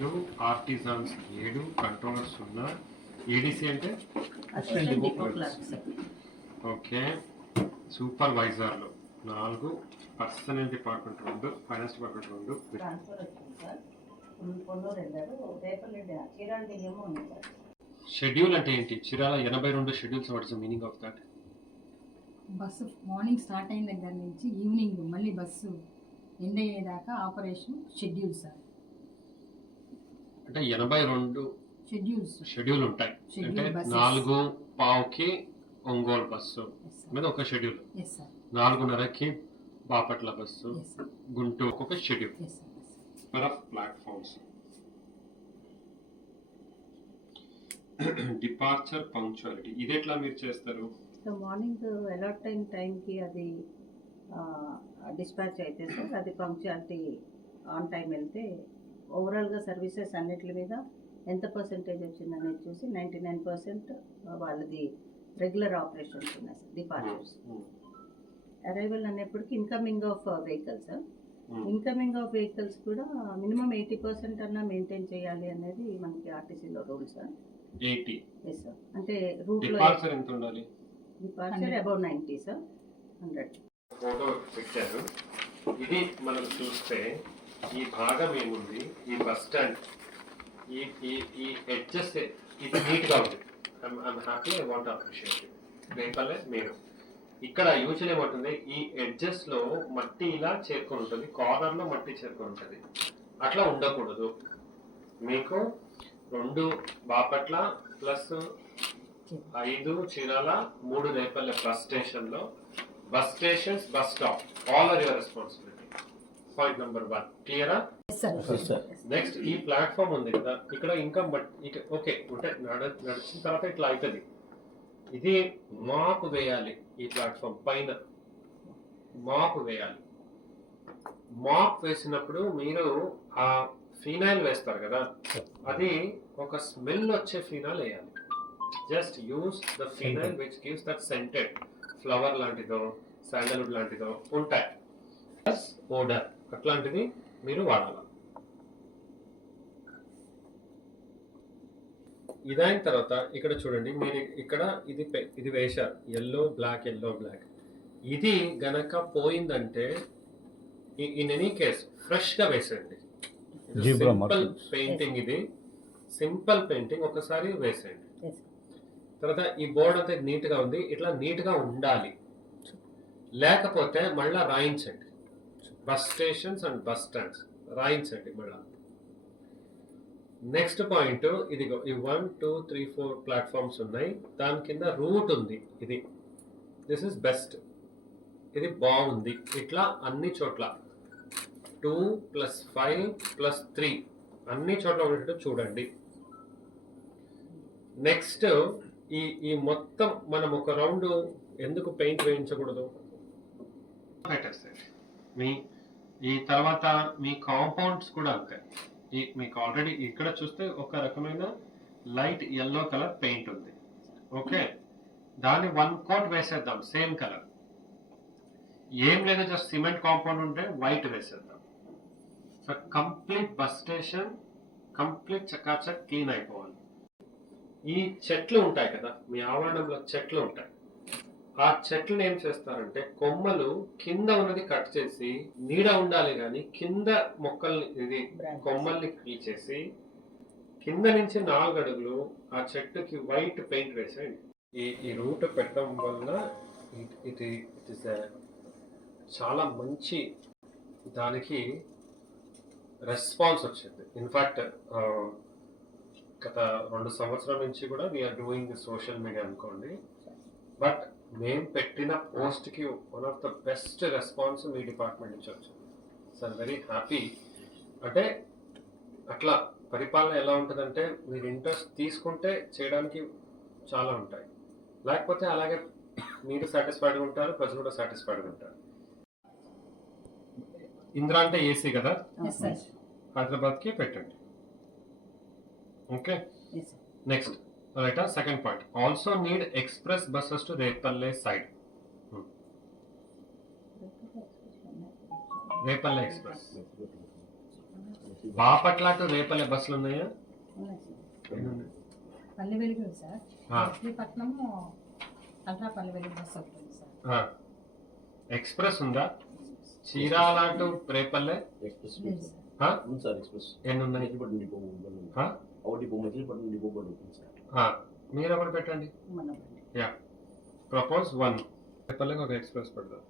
ఐదు ఆర్టిజాన్స్ ఏడు కంట్రోలర్స్ సున్నా ఏడీసీ అంటే? ఓకే. సూపర్వైజర్లు. నాలుగు పర్సనల్ డిపార్ట్మెంట్ రెండు ఫైనాన్స్ డిపార్ట్మెంట్ రెండు. షెడ్యూల్ అంటే ఏంటి? చిరాల ఎనభై రెండు schedules what is meaning of that? Bus morning start అయిన దగ్గర నుంచి ఈవినింగ్ మళ్ళీ బస్సు ఎండ్ అయ్యేదాకా ఆపరేషన్ షెడ్యూల్ సార్. అంటే ఎనభై రెండు షెడ్యూల్స్ షెడ్యూల్ ఉంటాయి. అంటే. నాలుగు పావుకి ఒంగోలు బస్సు మీద ఒక షెడ్యూల్ నాలుగున్నరకి బాపట్ల బస్సు. గుంటూరు ఒక షెడ్యూల్ ప్లాట్ఫామ్స్ డిపార్చర్ పంక్చువాలిటీ ఇది ఎట్లా మీరు చేస్తారు? సో మార్నింగ్ అలాట్ అయిన టైంకి అది డిస్పాచ్ అయితే సార్ అది పంక్చువాలిటీ ఆన్ టైం వెళ్తే ఓవరాల్గా సర్వీసెస్ అన్నిటి మీద ఎంత పర్సెంటేజ్ వచ్చింది అనేది చూసి నైంటీ నైన్ పర్సెంట్ వాళ్ళది రెగ్యులర్ ఆపరేషన్స్ ఉన్నాయి సార్ డిపార్చర్స్ అరైవల్ అనేప్పటికీ incoming of vehicles incoming of vehicles కూడా మినిమం ఎయిటీ పర్సెంట్ అన్నా మెయింటైన్ చేయాలి అనేది మనకి ఆర్టీసీలో rule sir eighty yes sir అంటే రూట్లో డిపార్చర్ ఎంత ఉండాలి? Departure above ninety sir hundred photo పెట్టారు. ఇది మనం చూస్తే ఈ భాగం ఏముంది? ఈ బస్ స్టాండ్. ఈ ఈ ఈ ఎడ్జెస్ ఇది నీట్గా ఉంది I'm happy I want appreciate Repalle మీరు. ఇక్కడ యూజువల్ ఏమంటుంది? ఈ ఎడ్జెస్లో మట్టి ఇలా చేరుకొని ఉంటుంది. కార్నర్లో మట్టి చేరుకొని ఉంటుంది. అట్లా ఉండకూడదు. మీకు రెండు బాపట్ల ప్లస్ ఐదు చీరాల మూడు రేపల్లె బస్ స్టేషన్లో bus stations bus stop. All are your responsibility point number one క్లియరా నెక్స్ట్ ఈ ప్లాట్ఫామ్ ఉంది కదా ఇక్కడ ఇంకా ఇక- ఓకే అంటే నడ నడిచిన తర్వాత ఇట్లా అవుతుంది ఇది మాపు వేయాలి ఈ ప్లాట్ఫామ్ పైన. మాపు వేయాలి. మాప్ వేసినప్పుడు మీరు ఆ ఫినాయిల్ వేస్తారు కదా అది ఒక స్మెల్ వచ్చే ఫినాయిల్ వేయాలి. Just use the phenyl which gives that scented flower లాంటిదో sandalwood లాంటిదో ఉంటాయి. ప్లస్ ఓడర్ అట్లాంటిది మీరు వాడాలి. ఇదైన తర్వాత ఇక్కడ చూడండి మీరు ఇక్కడ ఇది ఇది వేశారు. ఎల్లో బ్లాక్ ఎల్లో బ్లాక్ ఇది గనక పోయిందంటే ఇన్ ఎనీ కేస్ ఫ్రెష్గా వేసేయండి సింపుల్. పెయింటింగ్ ఇది. సింపుల్ పెయింటింగ్ ఒకసారి వేసేయండి. తర్వాత ఈ బోర్డ్ అంతా నీట్గా ఉంది. ఇట్లా నీట్గా ఉండాలి లేకపోతే మళ్ళా రాయించండి. Bus stations and bus stands. రాయించండి మళ్ళా నెక్స్ట్ పాయింట్ ఇదిగో ఈ one two three four platforms ఉన్నాయి. దాని కింద రూట్ ఉంది ఇది. దిస్ ఇస్ బెస్ట్ ఇది బాగుంది. ఇట్లా అన్ని చోట్ల. Two plus five plus three. అన్ని చోట్ల ఉన్నట్టు చూడండి. నెక్స్ట్ ఈ ఈ మొత్తం మనం ఒక రౌండ్ ఎందుకు పెయింట్ వేయించకూడదు? మీ ఈ తర్వాత మీ కాంపౌండ్స్ కూడా అంతే. ఈ మీకు ఆల్రెడీ ఇక్కడ చూస్తే ఒక రకమైన లైట్ ఎల్లో కలర్ పెయింట్ ఉంది. ఓకే దాన్ని వన్ కోట్ వేసేద్దాం సేమ్ కలర్ ఏం లేదు జస్ట్ సిమెంట్ కాంపౌండ్ ఉంటే వైట్ వేసేద్దాం. So complete bus station complete చకాచక్ clean అయిపోవాలి. ఈ చెట్లు ఉంటాయి కదా మీ ఆవరణంలో చెట్లు ఉంటాయి. ఆ చెట్లను ఏం చేస్తారంటే కొమ్మలు కింద ఉన్నది కట్ చేసి నీడ ఉండాలి కానీ కింద మొక్కల్ని ఇది కొమ్మల్ని పీచేసి కింద నుంచి నాలుగు అడుగులు ఆ చెట్టుకి వైట్ పెయింట్ వేసేయండి. ఈ ఈ రూట్ పెట్టడం వల్ల ఇది ఇట్ ఇస్ చాలా మంచి దానికి రెస్పాన్స్ వచ్చింది. ఇన్ఫాక్ట్ గత రెండు సంవత్సరాల నుంచి కూడా we are doing the social media అనుకోండి. బట్ మేము పెట్టిన పోస్ట్కి one of the best response me department నుంచి వచ్చింది. సో వెరీ హ్యాపీ అంటే అట్లా పరిపాలన ఎలా ఉంటుందంటే మీరు ఇంట్రెస్ట్ తీసుకుంటే చేయడానికి చాలా ఉంటాయి. లేకపోతే అలాగే మీరు సాటిస్ఫైడ్గా ఉంటారు ప్రజలు కూడా సాటిస్ఫైడ్గా ఉంటారు. ఇంద్రా అంటే ఏసీ కదా? సార్ హైదరాబాద్కి పెట్టండి. Okay next right second point also need express buses to Repalle side Repalle express Bapatla to Repalle బస్సులు ఉన్నాయా? Palle Velugu sir. Machilipatnam ultra Palle Velugu sir. Express ఉందా? Chirala to Repalle express? ఉంది సార్ ఎక్స్ప్రెస్ ఎన్ని ఉన్నాయి మచిలీపట్నం డిపో ఉంది ఆ? ఒక డిపో మచిలీపట్నం డిపో కూడా ఉంటుంది సార్ మీరు ఒకటి పెట్టండి మనం ప్రపోజ్ వన్ రేపల్లెకి ఒక ఎక్స్ప్రెస్ పెడదాం